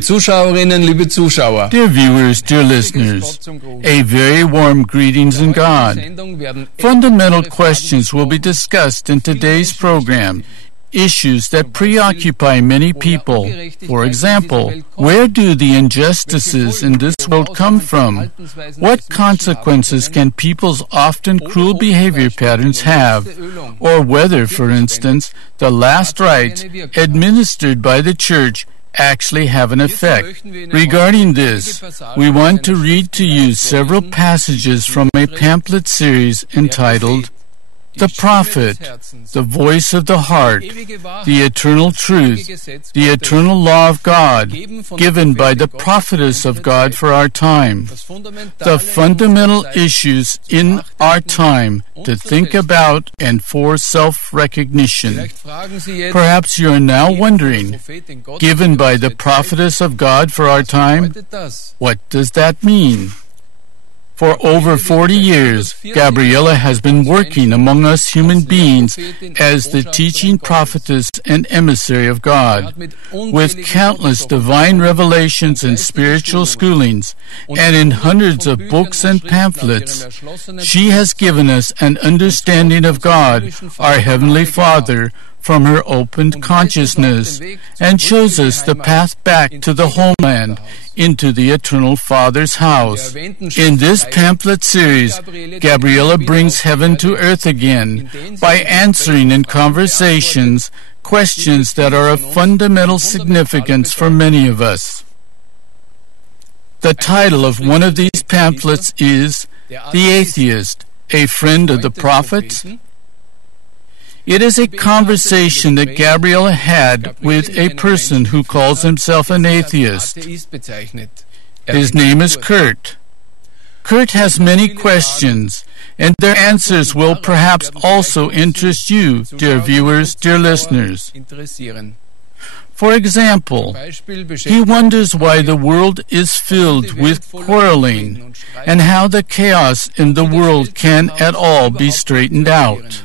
Zuschauerinnen, liebe Zuschauer. Dear viewers, dear listeners, a very warm greetings in God. Fundamental questions will be discussed in today's program. Issues that preoccupy many people. For example, where do the injustices in this world come from? What consequences can people's often cruel behavior patterns have? Or whether, for instance, the last rites administered by the Church actually have an effect. Regarding this, we want to read to you several passages from a pamphlet series entitled The Prophet, the Voice of the Heart, the Eternal Truth, the Eternal Law of God, given by the Prophetess of God for our time, the fundamental issues in our time to think about and for self-recognition. Perhaps you are now wondering, given by the Prophetess of God for our time, what does that mean? For over 40 years, Gabriela has been working among us human beings as the teaching prophetess and emissary of God, with countless divine revelations and spiritual schoolings, and in hundreds of books and pamphlets. She has given us an understanding of God, our Heavenly Father, from her opened consciousness, and shows us the path back to the homeland, into the Eternal Father's house. In this pamphlet series, Gabriela brings heaven to earth again by answering in conversations questions that are of fundamental significance for many of us. The title of one of these pamphlets is The Atheist, a Friend of the Prophets. It is a conversation that Gabriela had with a person who calls himself an atheist. His name is Kurt. Kurt has many questions, and their answers will perhaps also interest you, dear viewers, dear listeners. For example, he wonders why the world is filled with quarreling, and how the chaos in the world can at all be straightened out.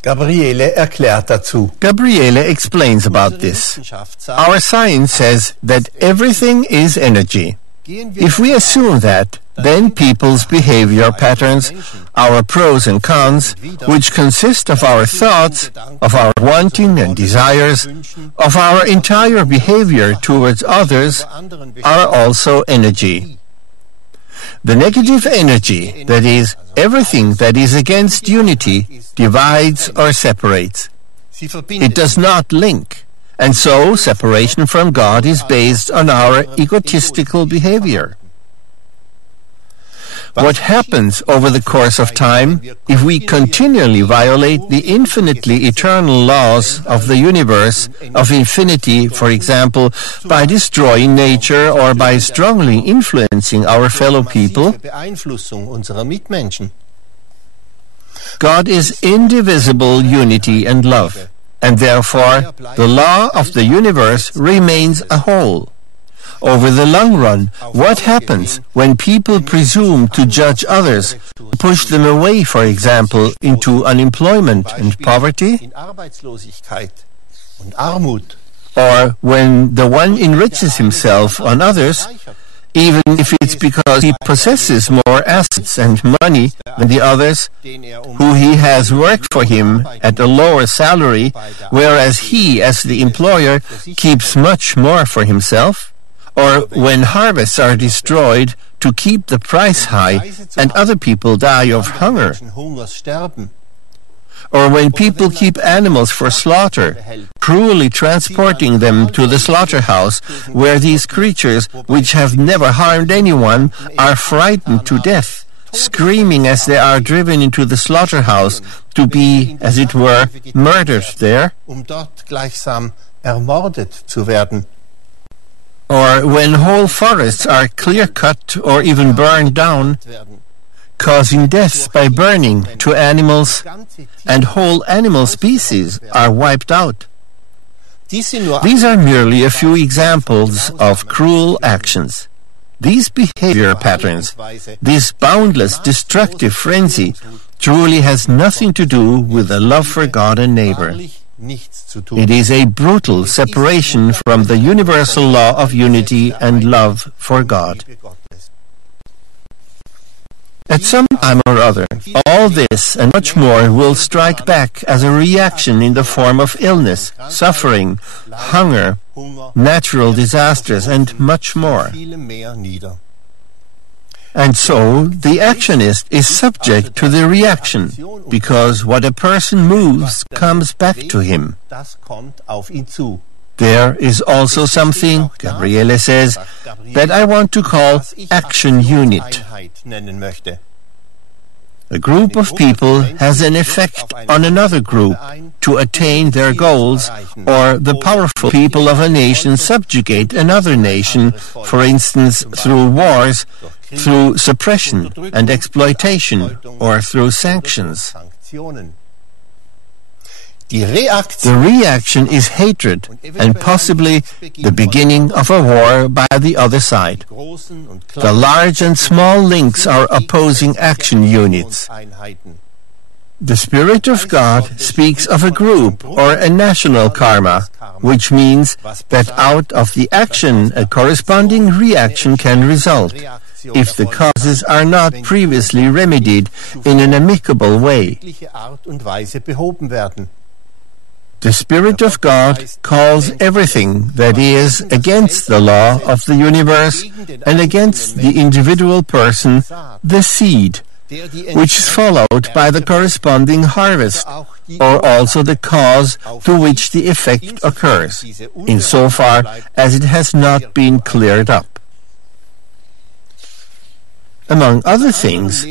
Gabriele erklärt dazu. Gabriele explains about this. Our science says that everything is energy. If we assume that, then people's behavior patterns, our pros and cons, which consist of our thoughts, of our wanting and desires, of our entire behavior towards others, are also energy. The negative energy, that is, everything that is against unity, divides or separates. It does not link, and so separation from God is based on our egotistical behavior. What happens over the course of time if we continually violate the infinitely eternal laws of the universe, of infinity, for example, by destroying nature or by strongly influencing our fellow people? God is indivisible unity and love, and therefore the law of the universe remains a whole. Over the long run, what happens when people presume to judge others, push them away, for example, into unemployment and poverty? Or when the one enriches himself on others, even if it's because he possesses more assets and money than the others, who he has worked for him at a lower salary, whereas he, as the employer, keeps much more for himself? Or when harvests are destroyed to keep the price high and other people die of hunger? Or when people keep animals for slaughter, cruelly transporting them to the slaughterhouse, where these creatures, which have never harmed anyone, are frightened to death, screaming as they are driven into the slaughterhouse to be, as it were, murdered there? Or when whole forests are clear-cut or even burned down, causing deaths by burning to animals, and whole animal species are wiped out. These are merely a few examples of cruel actions. These behavior patterns, this boundless destructive frenzy, truly has nothing to do with a love for God and neighbor. It is a brutal separation from the universal law of unity and love for God. At some time or other, all this and much more will strike back as a reaction in the form of illness, suffering, hunger, natural disasters, and much more. And so, the actionist is subject to the reaction, because what a person moves comes back to him. There is also something, Gabriele says, that I want to call action unit. A group of people has an effect on another group to attain their goals, or the powerful people of a nation subjugate another nation, for instance, through wars, through suppression and exploitation, or through sanctions. The reaction is hatred, and possibly the beginning of a war by the other side. The large and small links are opposing action units. The Spirit of God speaks of a group or a national karma, which means that out of the action a corresponding reaction can result, if the causes are not previously remedied in an amicable way. The Spirit of God calls everything that is against the law of the universe and against the individual person the seed, which is followed by the corresponding harvest, or also the cause to which the effect occurs, insofar as it has not been cleared up. Among other things,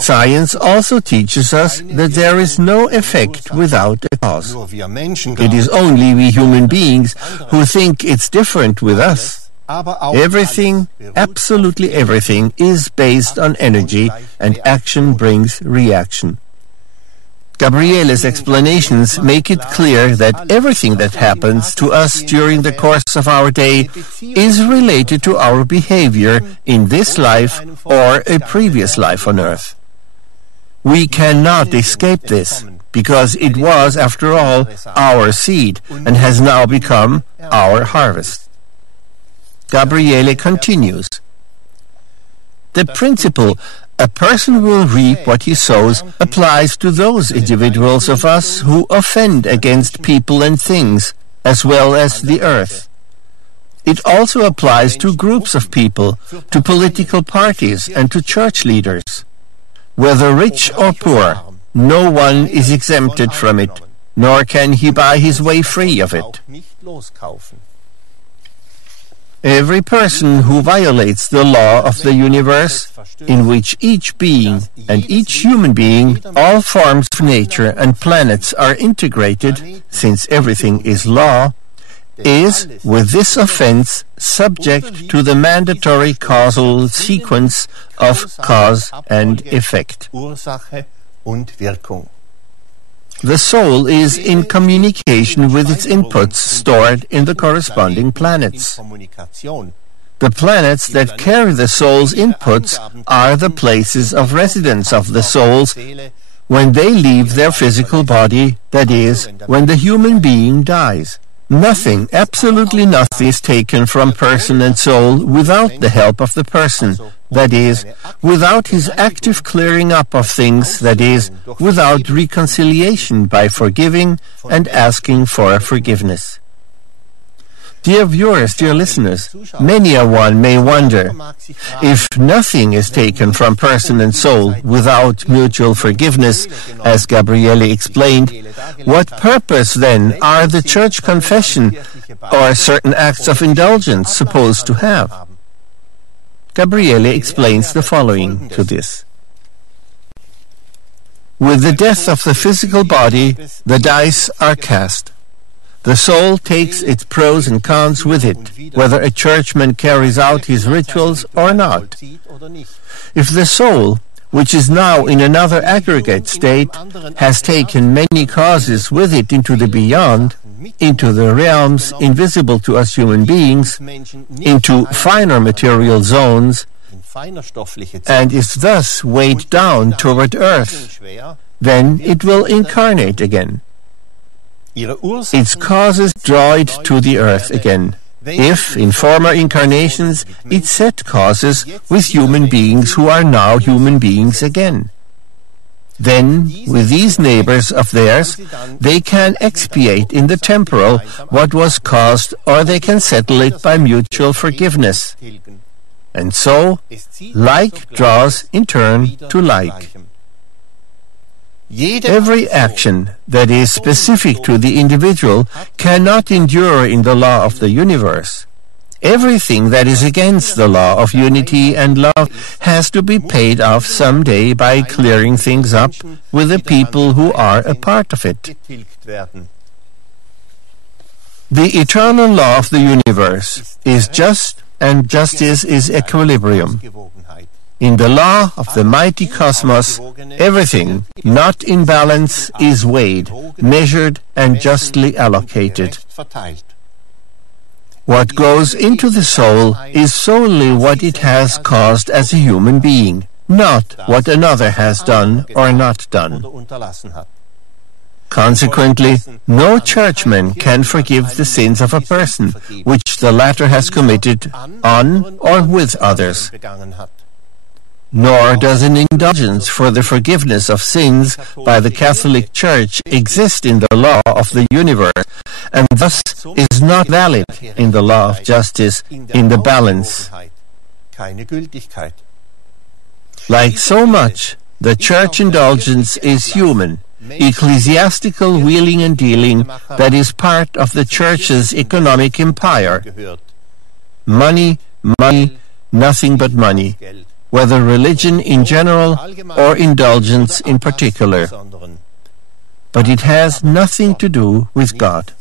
science also teaches us that there is no effect without a cause. It is only we human beings who think it's different with us. Everything, absolutely everything, is based on energy, and action brings reaction. Gabriele's explanations make it clear that everything that happens to us during the course of our day is related to our behavior in this life or a previous life on earth. We cannot escape this, because it was, after all, our seed and has now become our harvest. Gabriele continues. The principle "a person will reap what he sows" applies to those individuals of us who offend against people and things, as well as the earth. It also applies to groups of people, to political parties, and to church leaders. Whether rich or poor, no one is exempted from it, nor can he buy his way free of it. Every person who violates the law of the universe, in which each being and each human being, all forms of nature and planets are integrated, since everything is law, is, with this offense, subject to the mandatory causal sequence of cause and effect. The soul is in communication with its inputs stored in the corresponding planets. The planets that carry the soul's inputs are the places of residence of the souls when they leave their physical body, that is, when the human being dies. Nothing, absolutely nothing, is taken from person and soul without the help of the person, that is, without his active clearing up of things, that is, without reconciliation by forgiving and asking for forgiveness. Dear viewers, dear listeners, many a one may wonder, if nothing is taken from person and soul without mutual forgiveness, as Gabriele explained, what purpose then are the church confession or certain acts of indulgence supposed to have? Gabriele explains the following to this. With the death of the physical body, the dice are cast. The soul takes its pros and cons with it, whether a churchman carries out his rituals or not. If the soul, which is now in another aggregate state, has taken many causes with it into the beyond, into the realms invisible to us human beings, into finer material zones, and is thus weighed down toward earth, then it will incarnate again. its causes draw it to the earth again. If, in former incarnations, it set causes with human beings who are now human beings again. Then, with these neighbors of theirs, they can expiate in the temporal what was caused, or they can settle it by mutual forgiveness. And so, like draws in turn to like. Every action that is specific to the individual cannot endure in the law of the universe. Everything that is against the law of unity and love has to be paid off someday by clearing things up with the people who are a part of it. The eternal law of the universe is just, and justice is equilibrium. In the law of the mighty cosmos, everything not in balance is weighed, measured, and justly allocated. What goes into the soul is solely what it has caused as a human being, not what another has done or not done. Consequently, no churchman can forgive the sins of a person which the latter has committed on or with others. Nor does an indulgence for the forgiveness of sins by the Catholic Church exist in the law of the universe, and thus is not valid in the law of justice in the balance. Like so much, the church indulgence is human, ecclesiastical wheeling and dealing that is part of the church's economic empire. Money, money, nothing but money, whether religion in general or indulgence in particular. But it has nothing to do with God.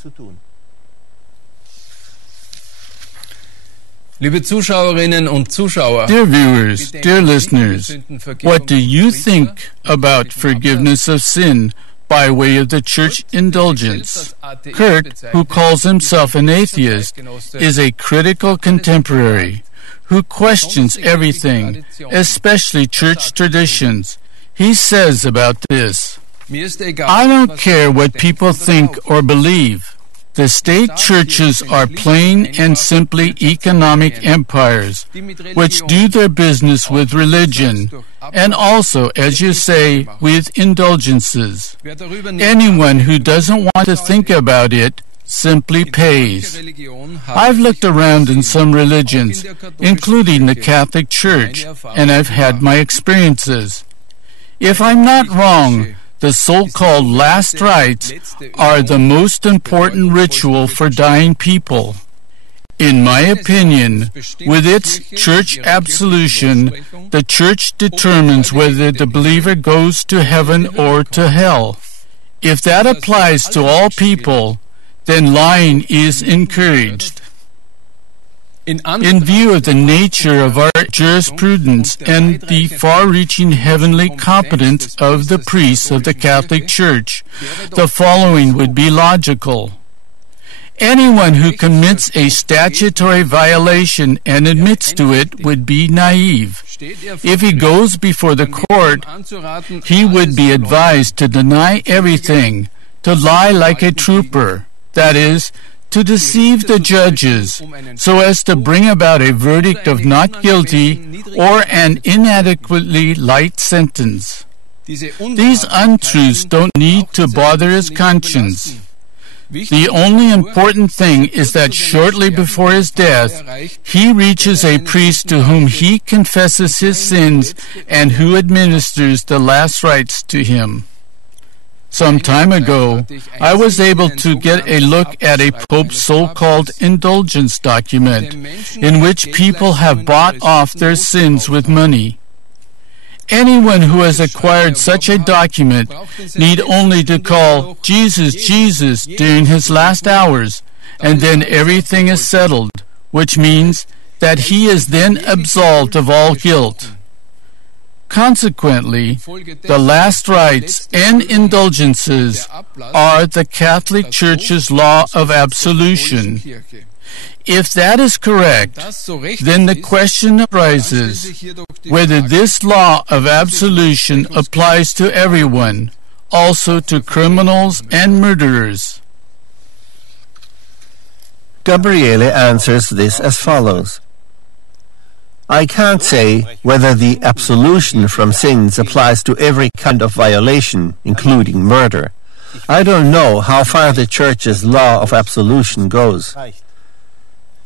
Liebe Zuschauerinnen und Zuschauer, dear viewers, dear listeners, what do you think about forgiveness of sin by way of the church indulgence? Kurt, who calls himself an atheist, is a critical contemporary who questions everything, especially church traditions. He says about this, I don't care what people think or believe. The state churches are plain and simply economic empires, which do their business with religion, and also, as you say, with indulgences. Anyone who doesn't want to think about it simply pays. I've looked around in some religions, including the Catholic Church, and I've had my experiences. If I'm not wrong, the so-called last rites are the most important ritual for dying people. In my opinion, with its church absolution, the church determines whether the believer goes to heaven or to hell. If that applies to all people, then lying is encouraged. In view of the nature of our jurisprudence and the far-reaching heavenly competence of the priests of the Catholic Church, the following would be logical. Anyone who commits a statutory violation and admits to it would be naive. If he goes before the court, he would be advised to deny everything, to lie like a trooper, that is, to deceive the judges so as to bring about a verdict of not guilty or an inadequately light sentence. These untruths don't need to bother his conscience. The only important thing is that shortly before his death, he reaches a priest to whom he confesses his sins and who administers the last rites to him. Some time ago, I was able to get a look at a Pope's so-called indulgence document, in which people have bought off their sins with money. Anyone who has acquired such a document need only to call Jesus, Jesus during his last hours, and then everything is settled, which means that he is then absolved of all guilt. Consequently, the last rites and indulgences are the Catholic Church's law of absolution. If that is correct, then the question arises whether this law of absolution applies to everyone, also to criminals and murderers. Gabriele answers this as follows. I can't say whether the absolution from sins applies to every kind of violation, including murder. I don't know how far the Church's law of absolution goes.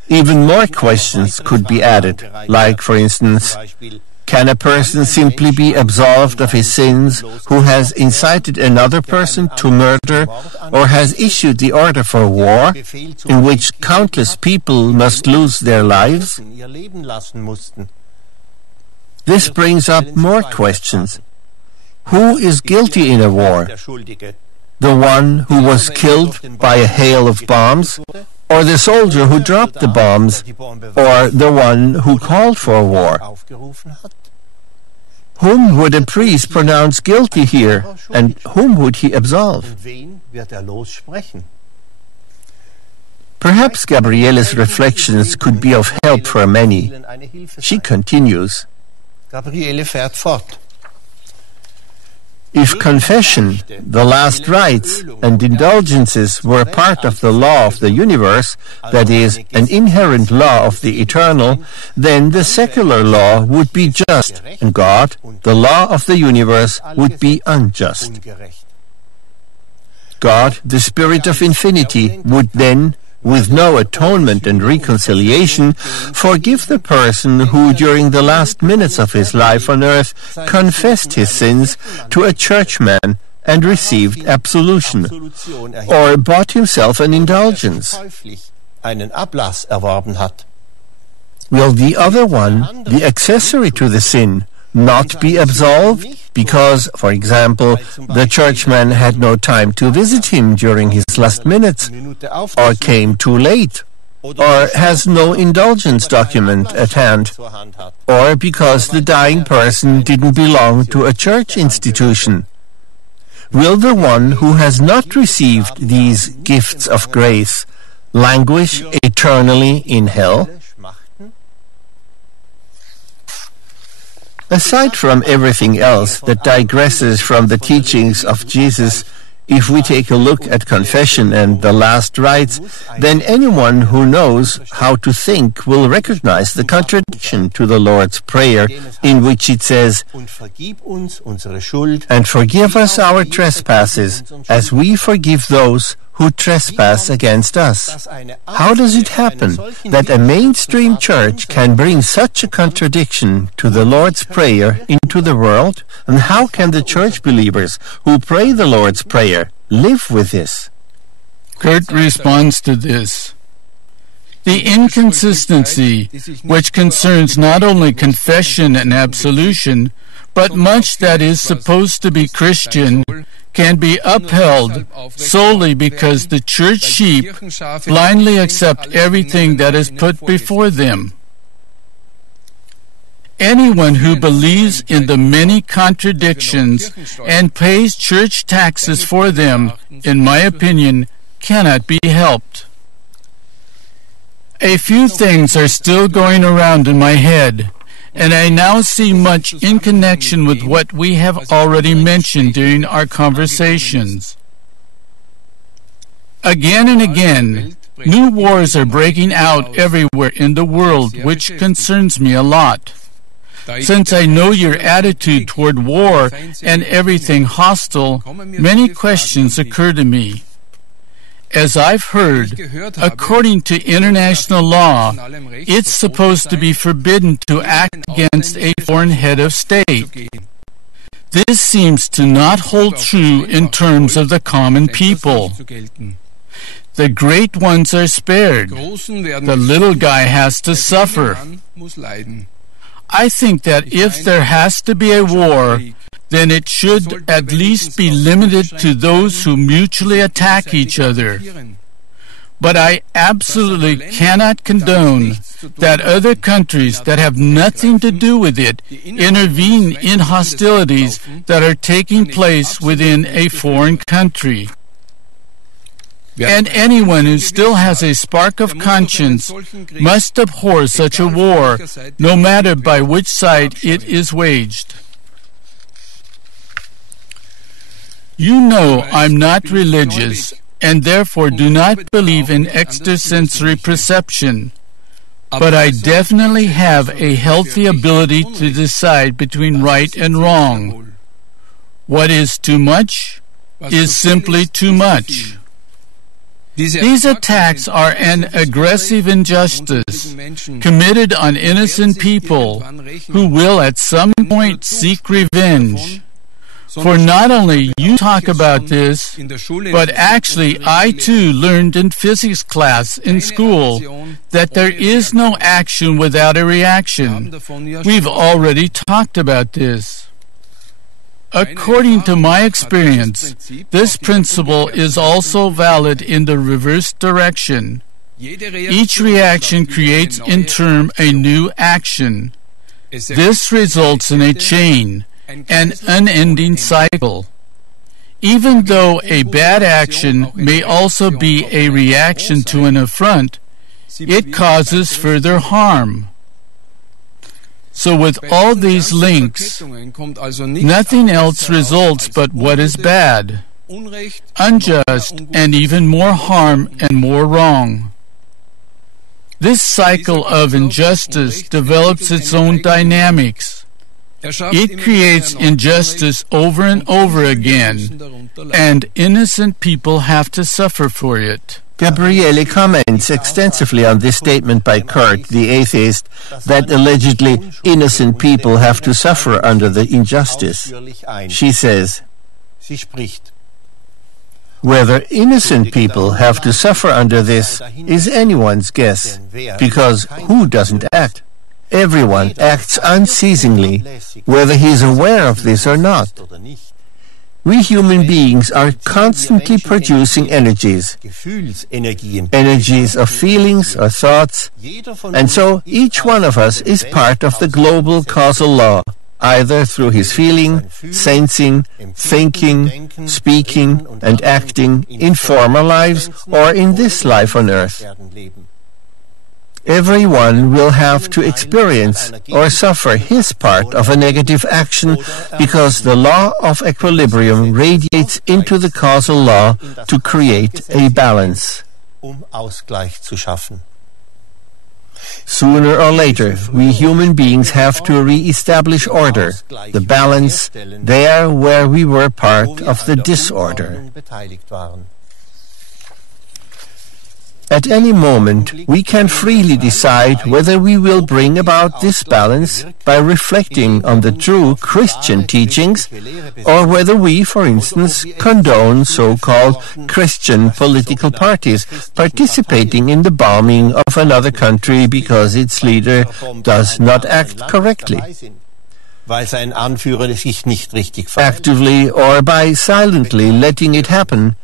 Even more questions could be added, like, for instance, can a person simply be absolved of his sins who has incited another person to murder or has issued the order for war, in which countless people must lose their lives? This brings up more questions. Who is guilty in a war? The one who was killed by a hail of bombs, or the soldier who dropped the bombs, or the one who called for war? Whom would a priest pronounce guilty here, and whom would he absolve? Perhaps Gabriele's reflections could be of help for many. She continues, Gabriele fährt fort. If confession, the last rites, and indulgences were part of the law of the universe, that is, an inherent law of the eternal, then the secular law would be just, and God, the law of the universe, would be unjust. God, the Spirit of infinity, would then, with no atonement and reconciliation, forgive the person who during the last minutes of his life on earth confessed his sins to a churchman and received absolution, or bought himself an indulgence. Will the other one, the accessory to the sin, not be absolved because, for example, the churchman had no time to visit him during his last minutes, or came too late, or has no indulgence document at hand, or because the dying person didn't belong to a church institution? Will the one who has not received these gifts of grace languish eternally in hell? Aside from everything else that digresses from the teachings of Jesus, if we take a look at confession and the last rites, then anyone who knows how to think will recognize the contradiction to the Lord's Prayer, in which it says, "And forgive us our trespasses, as we forgive those who trespass against us." How does it happen that a mainstream church can bring such a contradiction to the Lord's Prayer into the world? And how can the church believers who pray the Lord's Prayer live with this? Kurt responds to this. The inconsistency, which concerns not only confession and absolution, but much that is supposed to be Christian, can be upheld solely because the church sheep blindly accept everything that is put before them. Anyone who believes in the many contradictions and pays church taxes for them, in my opinion, cannot be helped. A few things are still going around in my head, and I now see much in connection with what we have already mentioned during our conversations. Again and again, new wars are breaking out everywhere in the world, which concerns me a lot. Since I know your attitude toward war and everything hostile, many questions occur to me. As I've heard, according to international law, it's supposed to be forbidden to act against a foreign head of state. This seems to not hold true in terms of the common people. The great ones are spared. The little guy has to suffer. I think that if there has to be a war, then it should at least be limited to those who mutually attack each other. But I absolutely cannot condone that other countries that have nothing to do with it intervene in hostilities that are taking place within a foreign country. And anyone who still has a spark of conscience must abhor such a war, no matter by which side it is waged. You know I'm not religious, and therefore do not believe in extrasensory perception. But I definitely have a healthy ability to decide between right and wrong. What is too much is simply too much. These attacks are an aggressive injustice committed on innocent people who will at some point seek revenge. For not only you talk about this, but actually I too learned in physics class in school that there is no action without a reaction. We've already talked about this. According to my experience, this principle is also valid in the reverse direction. Each reaction creates in turn a new action. This results in a chain, an unending cycle. Even though a bad action may also be a reaction to an affront, it causes further harm. So with all these links, nothing else results but what is bad, unjust, and even more harm and more wrong. This cycle of injustice develops its own dynamics. It creates injustice over and over again, and innocent people have to suffer for it. Gabriele comments extensively on this statement by Kurt, the atheist, that allegedly innocent people have to suffer under the injustice. She says, whether innocent people have to suffer under this is anyone's guess, because who doesn't act? Everyone acts unceasingly, whether he is aware of this or not. We human beings are constantly producing energies of feelings or thoughts, and so each one of us is part of the global causal law, either through his feeling, sensing, thinking, speaking, and acting in former lives or in this life on earth. Everyone will have to experience or suffer his part of a negative action because the law of equilibrium radiates into the causal law to create a balance. Sooner or later, we human beings have to re-establish order, the balance, there where we were part of the disorder. At any moment, we can freely decide whether we will bring about this balance by reflecting on the true Christian teachings, or whether we, for instance, condone so-called Christian political parties participating in the bombing of another country because its leader does not act correctly. Actively or by silently letting it happen,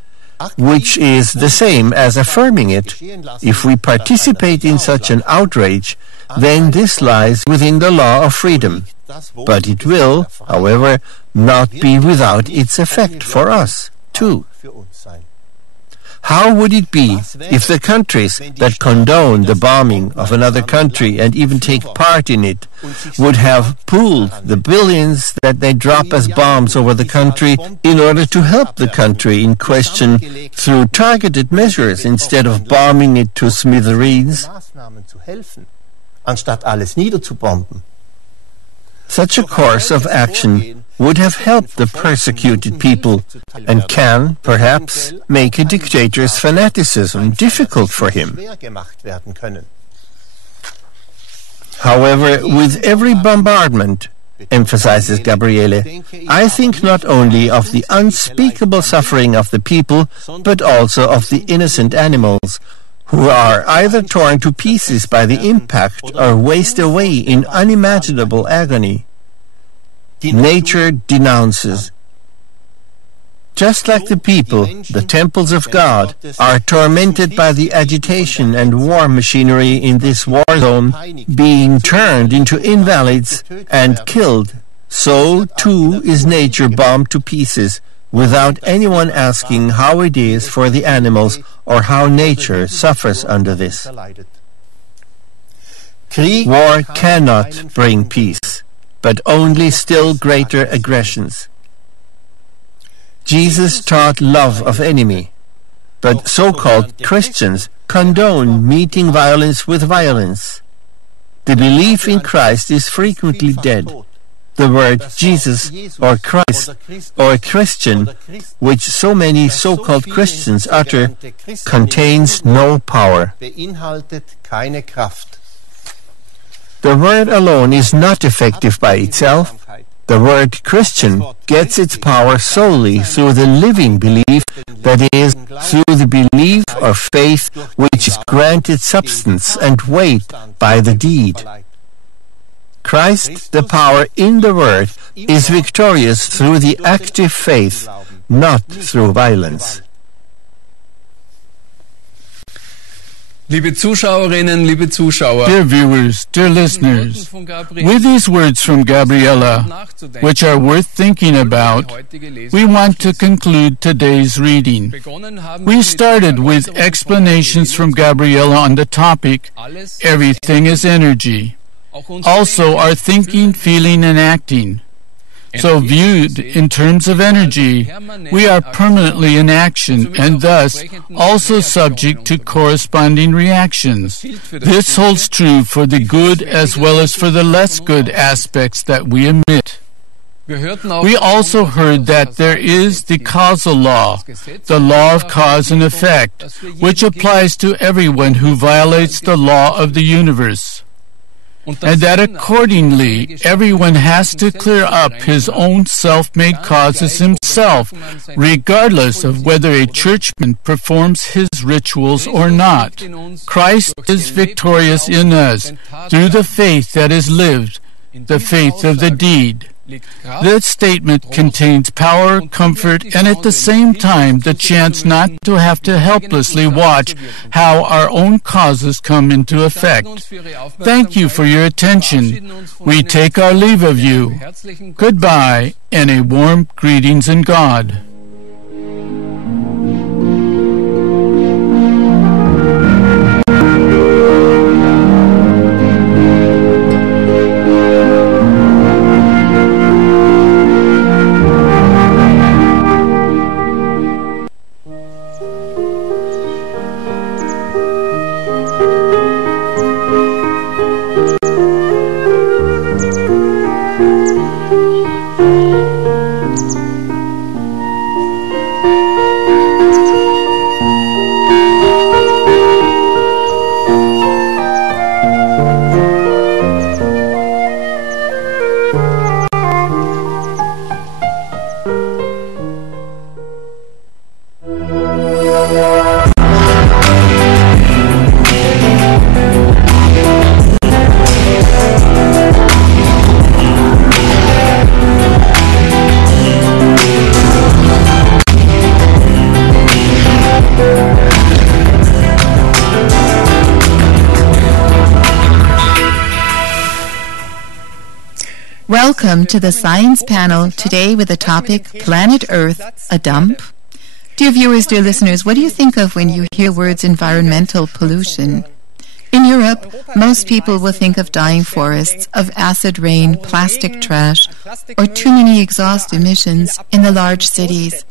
which is the same as affirming it. If we participate in such an outrage, then this lies within the law of freedom. But it will, however, not be without its effect for us, too. How would it be if the countries that condone the bombing of another country and even take part in it would have pooled the billions that they drop as bombs over the country in order to help the country in question through targeted measures instead of bombing it to smithereens? Such a course of action would have helped the persecuted people and can, perhaps, make a dictator's fanaticism difficult for him. However, with every bombardment, emphasizes Gabriele, I think not only of the unspeakable suffering of the people, but also of the innocent animals, who are either torn to pieces by the impact or waste away in unimaginable agony. Nature denounces. Just like the people, the temples of God are tormented by the agitation and war machinery in this war zone, being turned into invalids and killed, so too is nature bombed to pieces, without anyone asking how it is for the animals or how nature suffers under this. War cannot bring peace, but only still greater aggressions. Jesus taught love of enemy. But so-called Christians condone meeting violence with violence. The belief in Christ is frequently dead. The word Jesus or Christ or Christian, which so many so-called Christians utter, contains no power. The word alone is not effective by itself. The word Christian gets its power solely through the living belief, that is, through the belief or faith which is granted substance and weight by the deed. Christ, the power in the Word, is victorious through the active faith, not through violence. Liebe Zuschauerinnen, liebe Zuschauer, dear viewers, dear listeners, with these words from Gabriela, which are worth thinking about, we want to conclude today's reading. We started with explanations from Gabriela on the topic, everything is energy. Also, our thinking, feeling, and acting. So viewed in terms of energy, we are permanently in action and thus also subject to corresponding reactions. This holds true for the good as well as for the less good aspects that we emit. We also heard that there is the causal law, the law of cause and effect, which applies to everyone who violates the law of the universe. And that accordingly, everyone has to clear up his own self-made causes himself, regardless of whether a churchman performs his rituals or not. Christ is victorious in us through the faith that is lived, the faith of the deed. This statement contains power, comfort, and at the same time the chance not to have to helplessly watch how our own causes come into effect. Thank you for your attention. We take our leave of you. Goodbye, and a warm greetings in God. Welcome to the Science Panel, today with the topic, Planet Earth, a Dump? Dear viewers, dear listeners, what do you think of when you hear words environmental pollution? In Europe, most people will think of dying forests, of acid rain, plastic trash, or too many exhaust emissions in the large cities.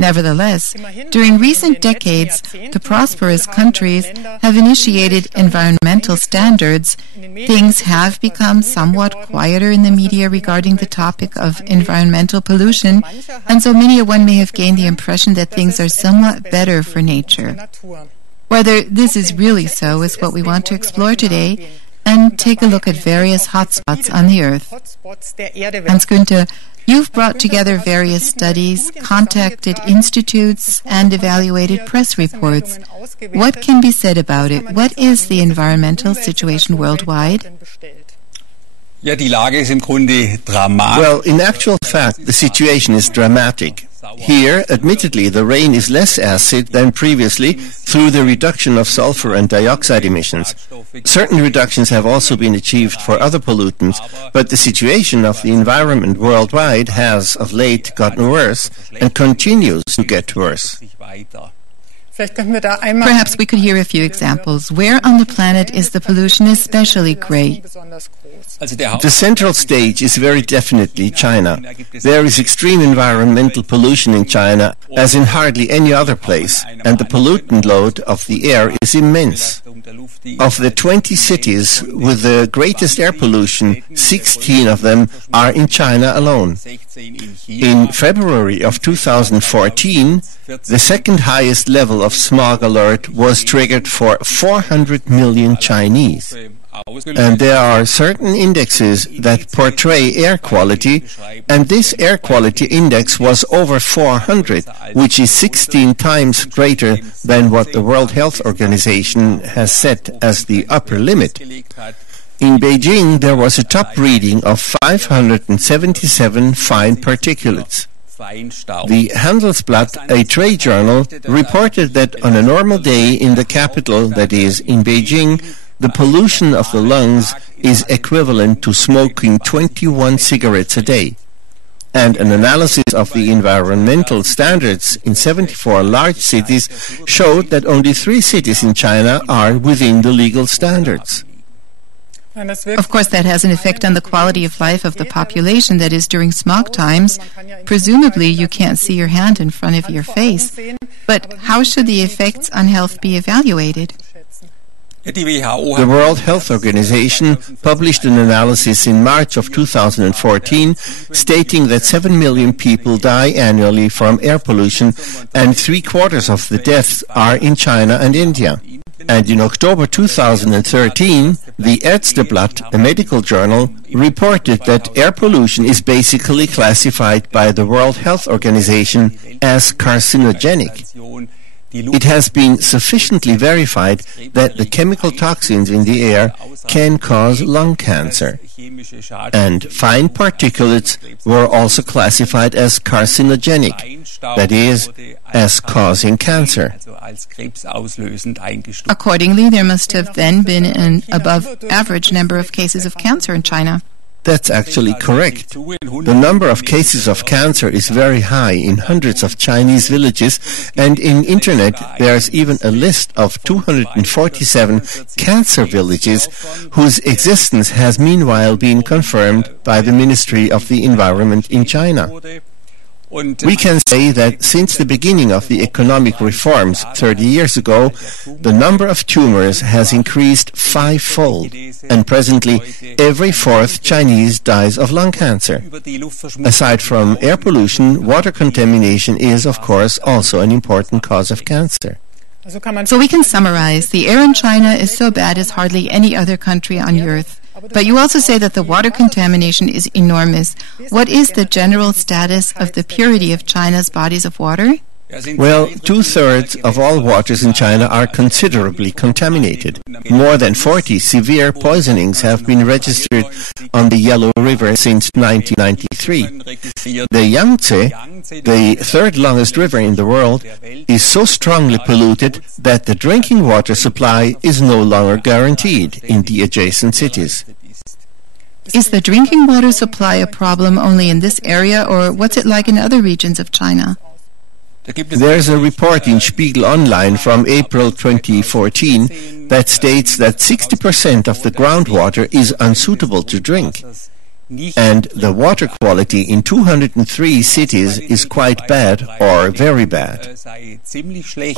Nevertheless, during recent decades, the prosperous countries have initiated environmental standards. Things have become somewhat quieter in the media regarding the topic of environmental pollution, and so many a one may have gained the impression that things are somewhat better for nature. Whether this is really so is what we want to explore today and take a look at various hotspots on the Earth. Hans-Günther, you've brought together various studies, contacted institutes, and evaluated press reports. What can be said about it? What is the environmental situation worldwide? Well, in actual fact, the situation is dramatic. Here, admittedly, the rain is less acid than previously through the reduction of sulfur and dioxide emissions. Certain reductions have also been achieved for other pollutants, but the situation of the environment worldwide has, of late, gotten worse and continues to get worse. Perhaps we could hear a few examples. Where on the planet is the pollution especially great? The central stage is very definitely China. There is extreme environmental pollution in China as in hardly any other place, and the pollutant load of the air is immense. Of the 20 cities with the greatest air pollution, 16 of them are in China alone. In February of 2014, the second highest level of smog alert was triggered for 400 million Chinese. And there are certain indexes that portray air quality, and this air quality index was over 400, which is 16 times greater than what the World Health Organization has set as the upper limit. In Beijing, there was a top reading of 577 fine particulates. The Handelsblatt, a trade journal, reported that on a normal day in the capital, that is, in Beijing, the pollution of the lungs is equivalent to smoking 21 cigarettes a day. And an analysis of the environmental standards in 74 large cities showed that only 3 cities in China are within the legal standards. Of course, that has an effect on the quality of life of the population. That is, during smog times, presumably you can't see your hand in front of your face. But how should the effects on health be evaluated? The World Health Organization published an analysis in March of 2014 stating that 7 million people die annually from air pollution and 3/4 of the deaths are in China and India. And in October 2013, the Ärzteblatt, a medical journal, reported that air pollution is basically classified by the World Health Organization as carcinogenic. It has been sufficiently verified that the chemical toxins in the air can cause lung cancer. And fine particulates were also classified as carcinogenic, that is, as causing cancer. Accordingly, there must have then been an above-average number of cases of cancer in China. That's actually correct. The number of cases of cancer is very high in hundreds of Chinese villages, and in internet there's even a list of 247 cancer villages whose existence has meanwhile been confirmed by the Ministry of the Environment in China. We can say that since the beginning of the economic reforms 30 years ago, the number of tumors has increased 5-fold, and presently every 4th Chinese dies of lung cancer. Aside from air pollution, water contamination is, of course, also an important cause of cancer. So we can summarize, the air in China is so bad as hardly any other country on earth. But you also say that the water contamination is enormous. What is the general status of the purity of China's bodies of water? Well, 2/3 of all waters in China are considerably contaminated. More than 40 severe poisonings have been registered on the Yellow River since 1993. The Yangtze, the 3rd longest river in the world, is so strongly polluted that the drinking water supply is no longer guaranteed in the adjacent cities. Is the drinking water supply a problem only in this area, or what's it like in other regions of China? There's a report in Spiegel Online from April 2014 that states that 60% of the groundwater is unsuitable to drink. And the water quality in 203 cities is quite bad or very bad.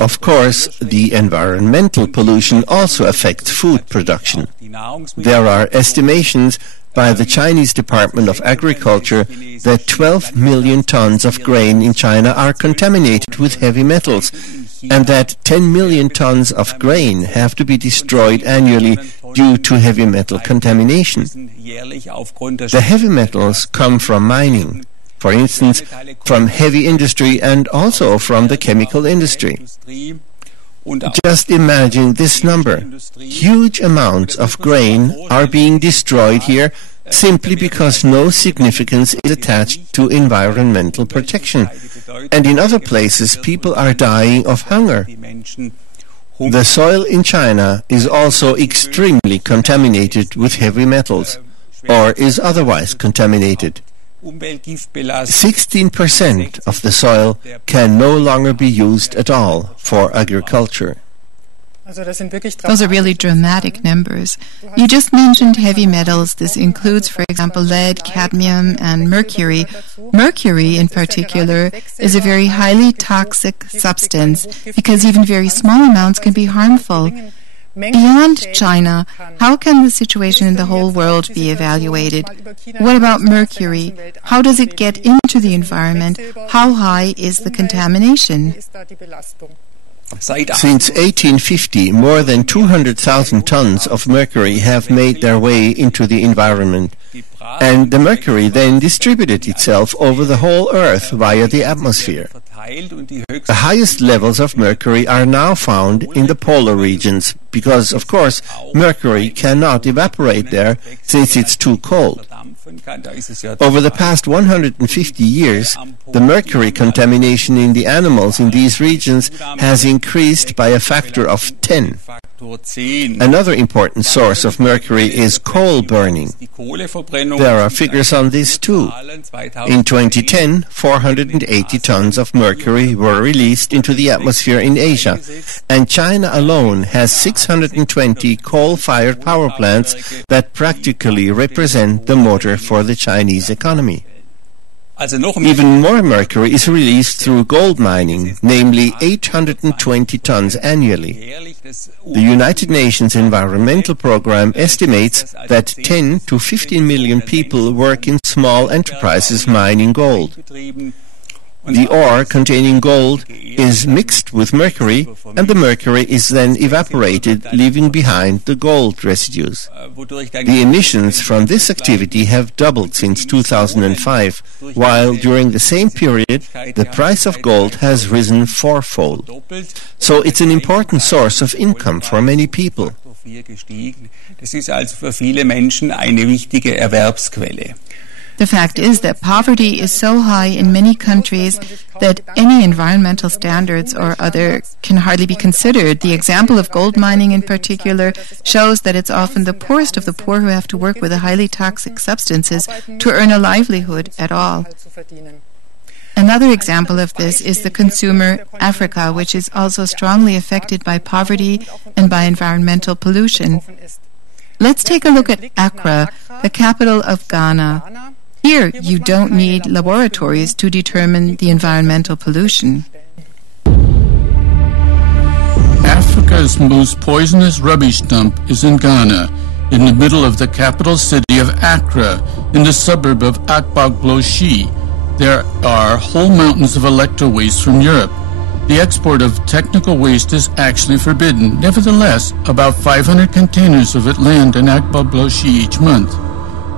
Of course, the environmental pollution also affects food production. There are estimations by the Chinese Department of Agriculture that 12 million tons of grain in China are contaminated with heavy metals, and that 10 million tons of grain have to be destroyed annually due to heavy metal contamination. The heavy metals come from mining, for instance, from heavy industry and also from the chemical industry. Just imagine this number. Huge amounts of grain are being destroyed here simply because no significance is attached to environmental protection. And in other places, people are dying of hunger. The soil in China is also extremely contaminated with heavy metals, or is otherwise contaminated. 16% of the soil can no longer be used at all for agriculture. Those are really dramatic numbers. You just mentioned heavy metals. This includes, for example, lead, cadmium, and mercury. Mercury, in particular, is a very highly toxic substance because even very small amounts can be harmful. Beyond China, how can the situation in the whole world be evaluated? What about mercury? How does it get into the environment? How high is the contamination? Since 1850, more than 200,000 tons of mercury have made their way into the environment, and the mercury then distributed itself over the whole Earth via the atmosphere. The highest levels of mercury are now found in the polar regions because, of course, mercury cannot evaporate there since it's too cold. Over the past 150 years, the mercury contamination in the animals in these regions has increased by a factor of 10. Another important source of mercury is coal burning. There are figures on this too. In 2010, 480 tons of mercury were released into the atmosphere in Asia, and China alone has 620 coal-fired power plants that practically represent the motor for the Chinese economy. Even more mercury is released through gold mining, namely 820 tons annually. The United Nations Environmental Programme estimates that 10 to 15 million people work in small enterprises mining gold. The ore containing gold is mixed with mercury, and the mercury is then evaporated, leaving behind the gold residues. The emissions from this activity have doubled since 2005, while during the same period the price of gold has risen fourfold. So it's an important source of income for many people. Das ist also für viele Menschen eine wichtige Erwerbsquelle. The fact is that poverty is so high in many countries that any environmental standards or other can hardly be considered. The example of gold mining in particular shows that it's often the poorest of the poor who have to work with the highly toxic substances to earn a livelihood at all. Another example of this is the consumer Africa, which is also strongly affected by poverty and by environmental pollution. Let's take a look at Accra, the capital of Ghana. Here, you don't need laboratories to determine the environmental pollution. Africa's most poisonous rubbish dump is in Ghana, in the middle of the capital city of Accra, in the suburb of Akbogloshi. There are whole mountains of electro-waste from Europe. The export of technical waste is actually forbidden. Nevertheless, about 500 containers of it land in Akbogloshi each month.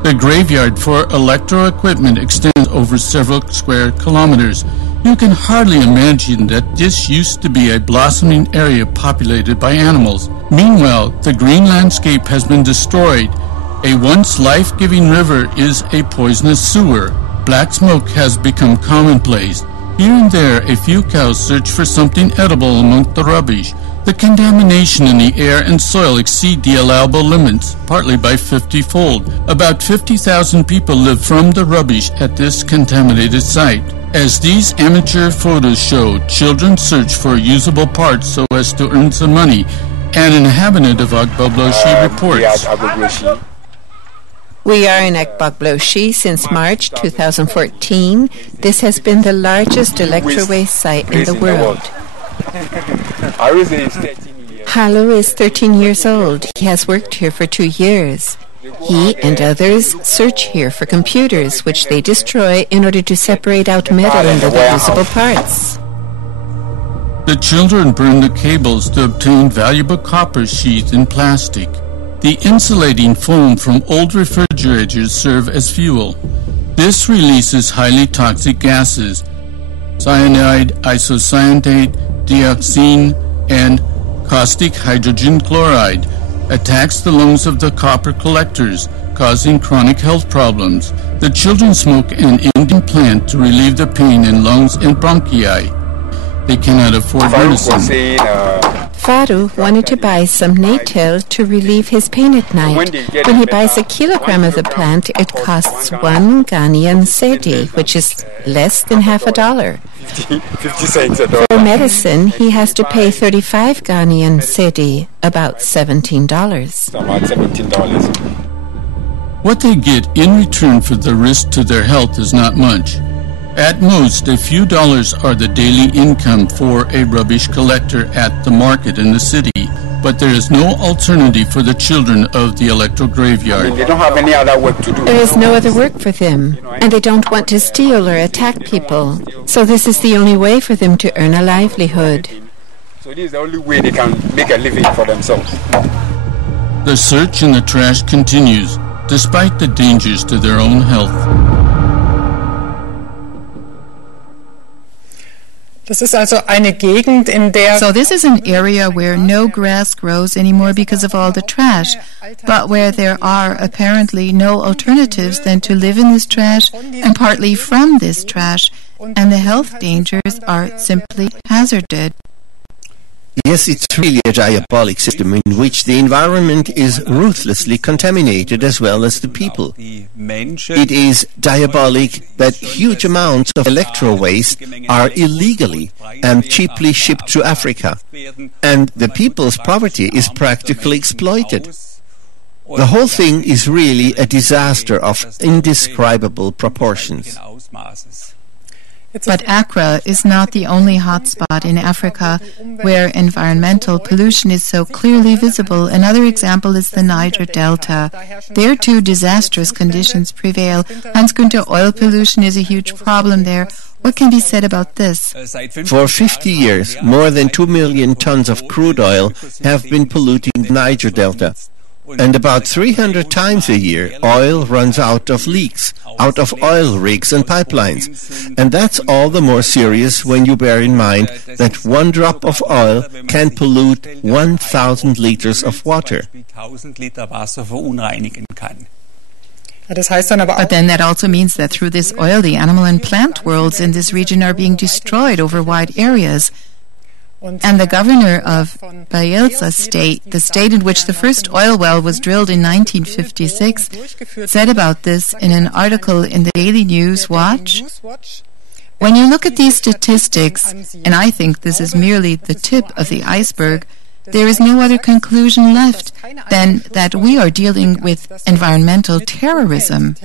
The graveyard for electro-equipment extends over several square kilometers. You can hardly imagine that this used to be a blossoming area populated by animals. Meanwhile, the green landscape has been destroyed. A once life-giving river is a poisonous sewer. Black smoke has become commonplace. Here and there, a few cows search for something edible among the rubbish. The contamination in the air and soil exceed the allowable limits, partly by 50-fold. About 50,000 people live from the rubbish at this contaminated site. As these amateur photos show, children search for usable parts so as to earn some money. An inhabitant of Akbogloshi reports. We are in Akbogloshi since March 2014. This has been the largest electro-waste site in the world. Halu is 13 years old. He has worked here for 2 years. He and others search here for computers, which they destroy in order to separate out metal into the usable parts. The children burn the cables to obtain valuable copper sheathed in plastic. The insulating foam from old refrigerators serve as fuel. This releases highly toxic gases, cyanide, isocyanate, dioxin, and caustic hydrogen chloride, attacks the lungs of the copper collectors, causing chronic health problems. The children smoke an Indian plant to relieve the pain in lungs and bronchi. They cannot afford medicine. Faru wanted to buy some natal to relieve his pain at night. When he buys a kilogram of the plant, it costs 1 Ghanaian cedi, which is less than half $1. 50 cents a dollar. For medicine, he has to pay 35 Ghanaian cedi, about $17. About $17. What they get in return for the risk to their health is not much. At most, a few dollars are the daily income for a rubbish collector at the market in the city, but there is no alternative for the children of the electoral graveyard. They don't have any other work to do. There is no other work for them, and they don't want to steal or attack people. So this is the only way for them to earn a livelihood. So this is the only way they can make a living for themselves. The search in the trash continues, despite the dangers to their own health. So this is an area where no grass grows anymore because of all the trash, but where there are apparently no alternatives than to live in this trash and partly from this trash, and the health dangers are simply hazarded. Yes, it's really a diabolic system in which the environment is ruthlessly contaminated as well as the people. It is diabolic that huge amounts of electro waste are illegally and cheaply shipped to Africa, and the people's poverty is practically exploited. The whole thing is really a disaster of indescribable proportions. But Accra is not the only hotspot in Africa where environmental pollution is so clearly visible. Another example is the Niger Delta. There too disastrous conditions prevail. Hans-Günther, oil pollution is a huge problem there. What can be said about this? For 50 years, more than 2 million tons of crude oil have been polluting the Niger Delta. And about 300 times a year, oil runs out of leaks, out of oil rigs and pipelines. And that's all the more serious when you bear in mind that one drop of oil can pollute 1,000 liters of water. But then that also means that through this oil, the animal and plant worlds in this region are being destroyed over wide areas. And the governor of Bayelsa State, the state in which the first oil well was drilled in 1956, said about this in an article in the Daily News Watch. When you look at these statistics, and I think this is merely the tip of the iceberg, there is no other conclusion left than that we are dealing with environmental terrorism.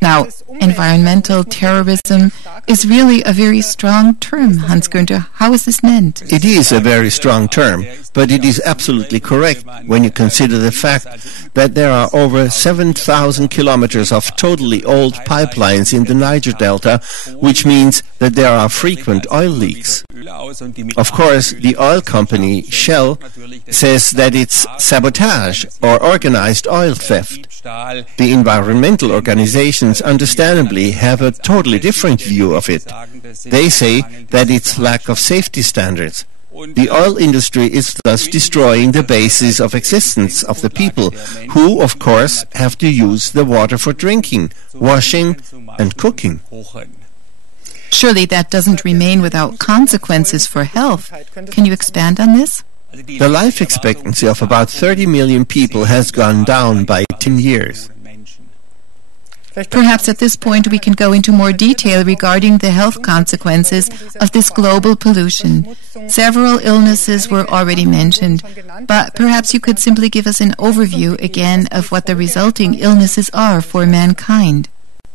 Now, environmental terrorism is really a very strong term, Hans-Günther. How is this meant? It is a very strong term, but it is absolutely correct when you consider the fact that there are over 7,000 kilometers of totally old pipelines in the Niger Delta, which means that there are frequent oil leaks. Of course, the oil company Shell says that it's sabotage or organized oil theft. The environmental organizations understandably have a totally different view of it. They say that it's lack of safety standards. The oil industry is thus destroying the basis of existence of the people, who, of course, have to use the water for drinking, washing, and cooking. Surely that doesn't remain without consequences for health. Can you expand on this? The life expectancy of about 30 million people has gone down by 10 years. Perhaps at this point we can go into more detail regarding the health consequences of this global pollution. Several illnesses were already mentioned, but perhaps you could simply give us an overview again of what the resulting illnesses are for mankind.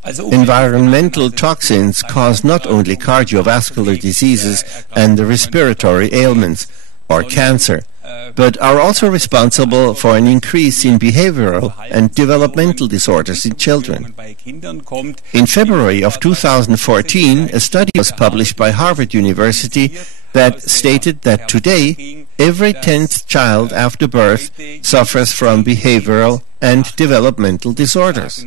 Environmental toxins cause not only cardiovascular diseases and the respiratory ailments, or cancer, but are also responsible for an increase in behavioral and developmental disorders in children. In February of 2014, a study was published by Harvard University that stated that today, every 10th child after birth suffers from behavioral and developmental disorders.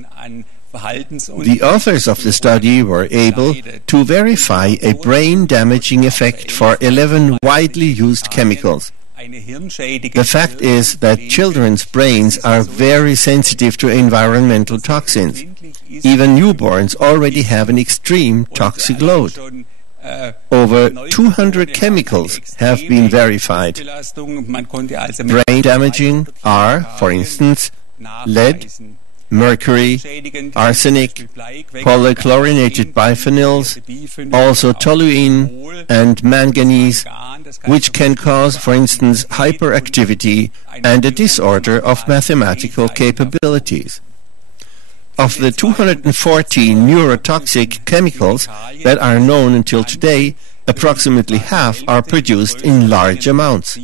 The authors of the study were able to verify a brain-damaging effect for 11 widely used chemicals. The fact is that children's brains are very sensitive to environmental toxins. Even newborns already have an extreme toxic load. Over 200 chemicals have been verified. Brain damaging are, for instance, lead, mercury, arsenic, polychlorinated biphenyls, also toluene and manganese, which can cause, for instance, hyperactivity and a disorder of mathematical capabilities. Of the 214 neurotoxic chemicals that are known until today, approximately half are produced in large amounts.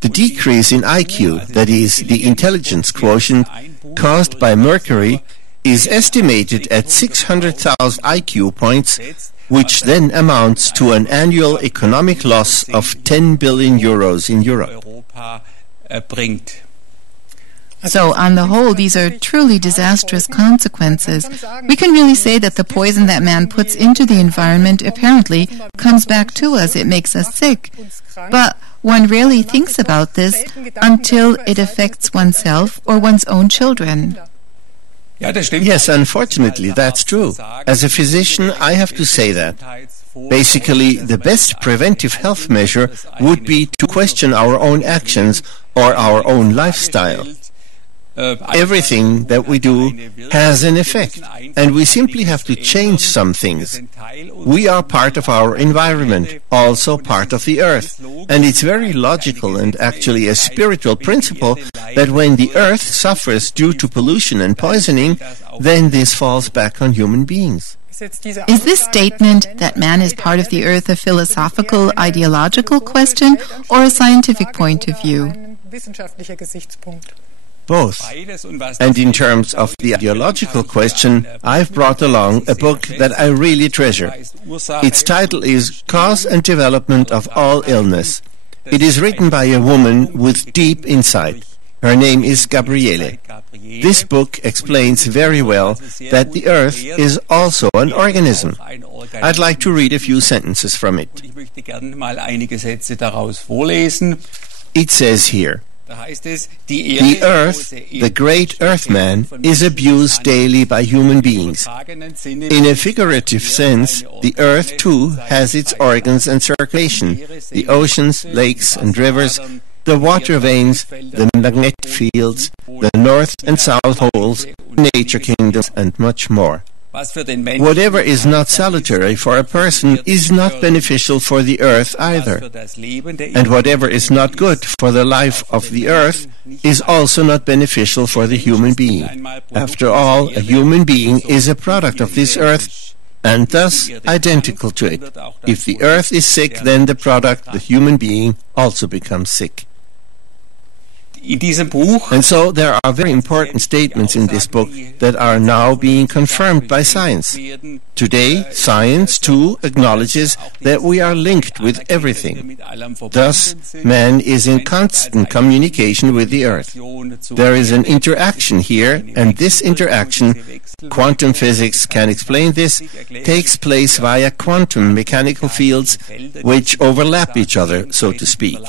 The decrease in IQ, that is, the intelligence quotient, caused by mercury is estimated at 600,000 IQ points, which then amounts to an annual economic loss of 10 billion euros in Europe. So, on the whole, these are truly disastrous consequences. We can really say that the poison that man puts into the environment apparently comes back to us. It makes us sick. But one rarely thinks about this until it affects oneself or one's own children. Yes, unfortunately, that's true. As a physician, I have to say that. Basically, the best preventive health measure would be to question our own actions or our own lifestyle. Everything that we do has an effect, and we simply have to change some things. We are part of our environment, also part of the earth, and it's very logical and actually a spiritual principle that when the earth suffers due to pollution and poisoning, then this falls back on human beings. Is this statement that man is part of the earth a philosophical, ideological question or a scientific point of view? Both. And in terms of the ideological question, I've brought along a book that I really treasure. Its title is Cause and Development of All Illness. It is written by a woman with deep insight. Her name is Gabriele. This book explains very well that the earth is also an organism. I'd like to read a few sentences from it. It says here, the earth, the great earthman, is abused daily by human beings. In a figurative sense, the earth too has its organs and circulation, the oceans, lakes and rivers, the water veins, the magnetic fields, the north and south poles, nature kingdoms and much more. Whatever is not salutary for a person is not beneficial for the earth either. And whatever is not good for the life of the earth is also not beneficial for the human being. After all, a human being is a product of this earth and thus identical to it. If the earth is sick, then the product, the human being, also becomes sick. And so there are very important statements in this book that are now being confirmed by science. Today, science too acknowledges that we are linked with everything. Thus, man is in constant communication with the earth. There is an interaction here, and this interaction, quantum physics can explain this, takes place via quantum mechanical fields which overlap each other, so to speak.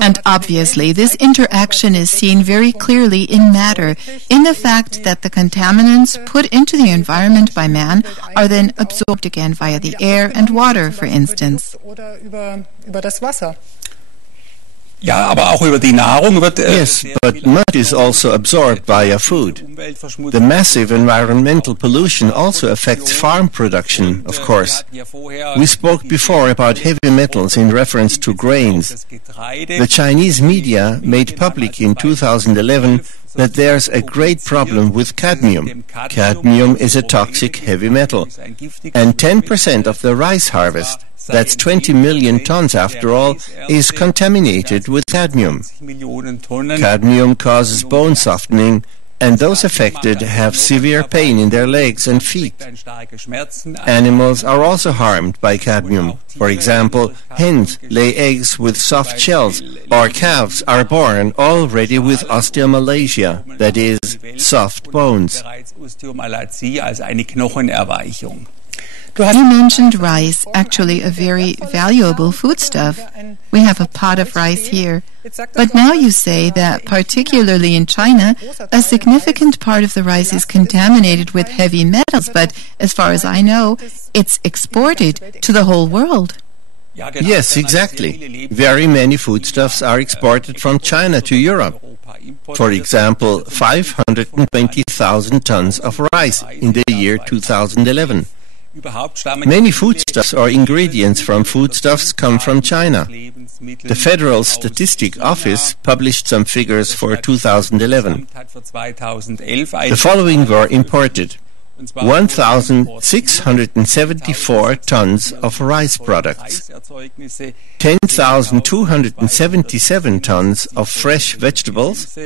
And obviously, this interaction is seen very clearly in matter, in the fact that the contaminants put into the environment by man are then absorbed again via the air and water, for instance. Yes, but much is also absorbed via food. The massive environmental pollution also affects farm production, of course. We spoke before about heavy metals in reference to grains. The Chinese media made public in 2011 that there's a great problem with cadmium. Cadmium is a toxic heavy metal, and 10% of the rice harvest, that's 20 million tons after all, is contaminated with cadmium. Cadmium causes bone softening, and those affected have severe pain in their legs and feet. Animals are also harmed by cadmium. For example, hens lay eggs with soft shells, or calves are born already with osteomalacia, that is, soft bones. You mentioned rice, actually a very valuable foodstuff. We have a pot of rice here. But now you say that, particularly in China, a significant part of the rice is contaminated with heavy metals, but as far as I know, it's exported to the whole world. Yes, exactly. Very many foodstuffs are exported from China to Europe. For example, 520,000 tons of rice in the year 2011. Many foodstuffs or ingredients from foodstuffs come from China. The Federal Statistic Office published some figures for 2011. The following were imported: 1,674 tons of rice products, 10,277 tons of fresh vegetables,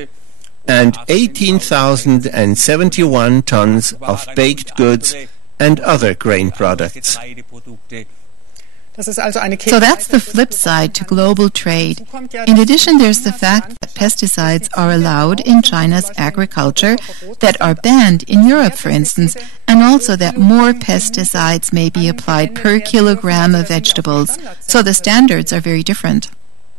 and 18,071 tons of baked goods and other grain products. So that's the flip side to global trade. In addition, there's the fact that pesticides are allowed in China's agriculture that are banned in Europe, for instance, and also that more pesticides may be applied per kilogram of vegetables. So the standards are very different.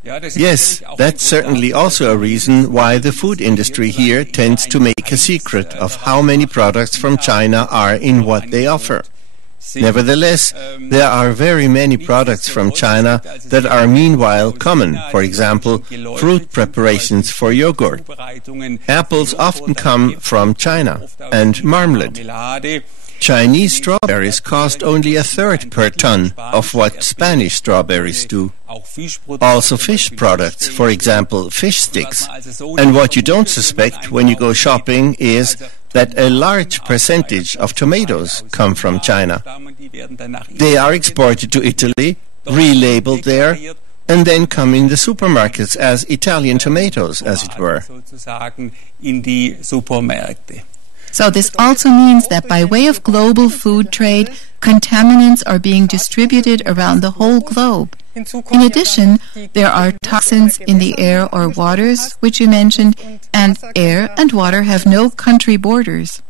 Yes, that's certainly also a reason why the food industry here tends to make a secret of how many products from China are in what they offer. Nevertheless, there are very many products from China that are meanwhile common. For example, fruit preparations for yogurt. Apples often come from China, and marmalade. Chinese strawberries cost only a third per ton of what Spanish strawberries do. Also fish products, for example, fish sticks. And what you don't suspect when you go shopping is that a large percentage of tomatoes come from China. They are exported to Italy, relabeled there, and then come in the supermarkets as Italian tomatoes, as it were. So this also means that by way of global food trade, contaminants are being distributed around the whole globe. In addition, there are toxins in the air or waters, which you mentioned, and air and water have no country borders.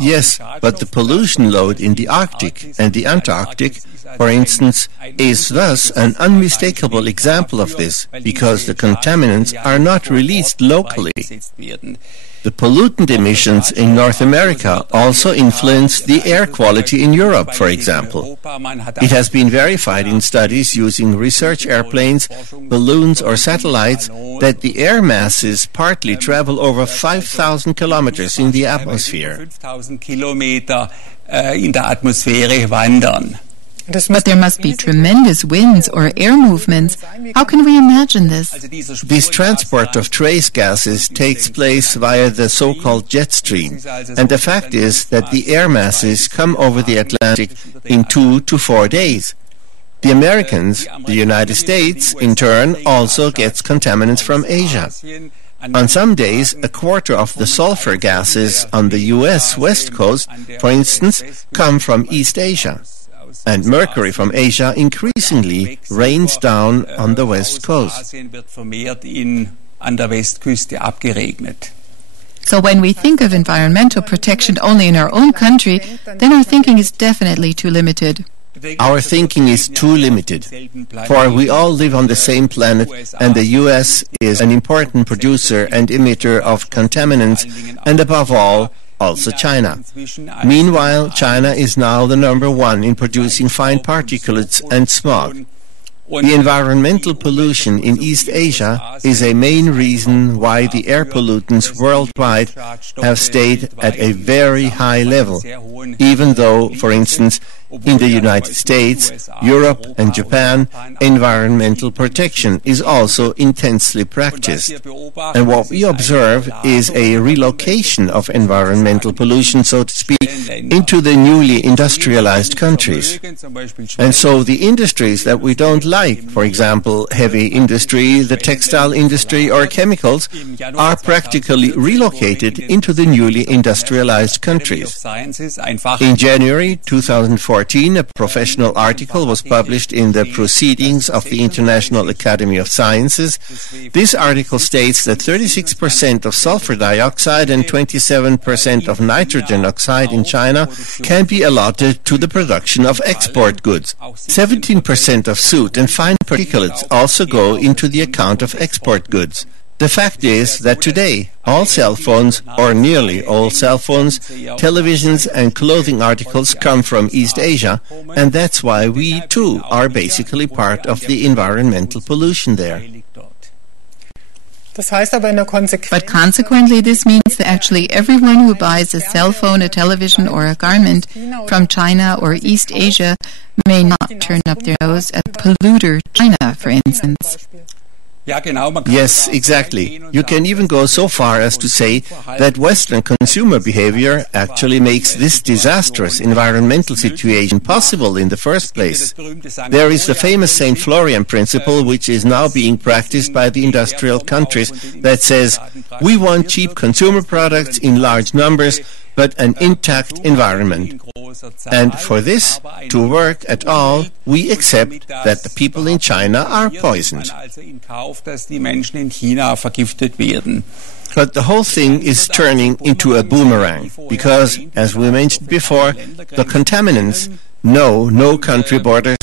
Yes, but the pollution load in the Arctic and the Antarctic, for instance, is thus an unmistakable example of this, because the contaminants are not released locally. The pollutant emissions in North America also influence the air quality in Europe, for example. It has been verified in studies using research airplanes, balloons or satellites that the air masses partly travel over 5,000 kilometers in the atmosphere. But there must be tremendous winds or air movements. How can we imagine this? This transport of trace gases takes place via the so-called jet stream, and the fact is that the air masses come over the Atlantic in 2 to 4 days. The Americans, the United States, in turn, also gets contaminants from Asia. On some days, a quarter of the sulfur gases on the U.S. West Coast, for instance, come from East Asia. And mercury from Asia increasingly rains down on the west coast. So when we think of environmental protection only in our own country, then our thinking is definitely too limited. Our thinking is too limited, for we all live on the same planet, and the U.S. is an important producer and emitter of contaminants, and above all, also China. Meanwhile, China is now the number one in producing fine particulates and smog. The environmental pollution in East Asia is a main reason why the air pollutants worldwide have stayed at a very high level, even though, for instance, in the United States, Europe and Japan, environmental protection is also intensely practiced. And what we observe is a relocation of environmental pollution, so to speak, into the newly industrialized countries. And so the industries that we don't like, for example, heavy industry, the textile industry or chemicals, are practically relocated into the newly industrialized countries. In January 2014, 2014, a professional article was published in the Proceedings of the International Academy of Sciences. This article states that 36% of sulfur dioxide and 27% of nitrogen oxide in China can be allotted to the production of export goods. 17% of soot and fine particulates also go into the account of export goods. The fact is that today, all cell phones, or nearly all cell phones, televisions and clothing articles come from East Asia, and that's why we too are basically part of the environmental pollution there. But consequently, this means that actually everyone who buys a cell phone, a television, or a garment from China or East Asia may not turn up their nose at polluter China, for instance. Yes, exactly. You can even go so far as to say that Western consumer behavior actually makes this disastrous environmental situation possible in the first place. There is the famous St. Florian principle, which is now being practiced by the industrial countries, that says, we want cheap consumer products in large numbers, but an intact environment. And for this to work at all, we accept that the people in China are poisoned. But the whole thing is turning into a boomerang, because, as we mentioned before, the contaminants know no country borders,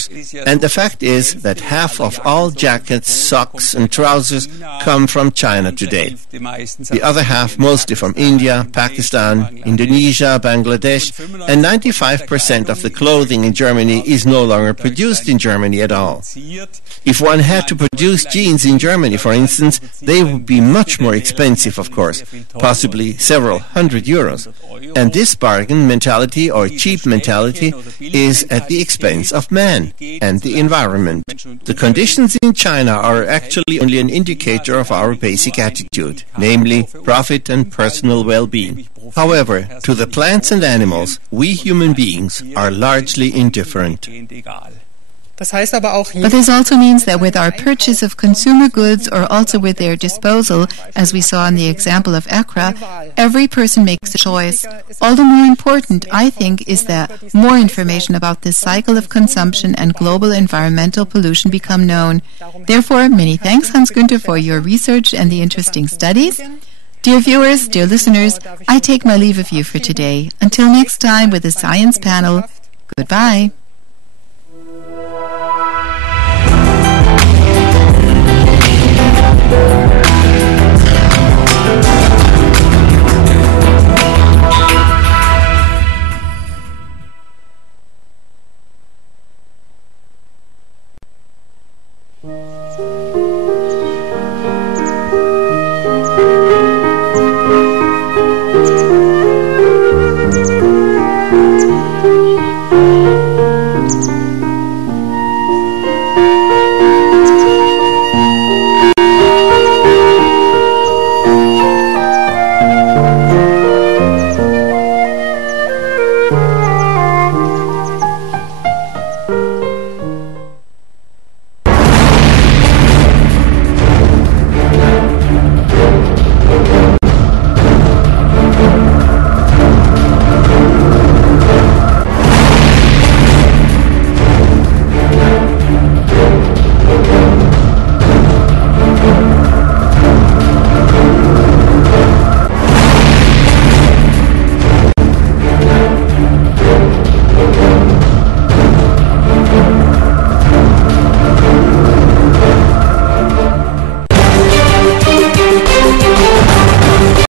and the fact is that half of all jackets, socks and trousers come from China today. The other half mostly from India, Pakistan, Indonesia, Bangladesh, and 95% of the clothing in Germany is no longer produced in Germany at all. If one had to produce jeans in Germany, for instance, they would be much more expensive, of course, possibly several hundred euros. And this bargain mentality or cheap mentality is at the expense of man and the environment. The conditions in China are actually only an indicator of our basic attitude, namely profit and personal well-being. However, to the plants and animals, we human beings are largely indifferent. But this also means that with our purchase of consumer goods or also with their disposal, as we saw in the example of Accra, every person makes a choice. All the more important, I think, is that more information about this cycle of consumption and global environmental pollution become known. Therefore, many thanks, Hans-Günther, for your research and the interesting studies. Dear viewers, dear listeners, I take my leave of you for today. Until next time with the Science Panel, goodbye.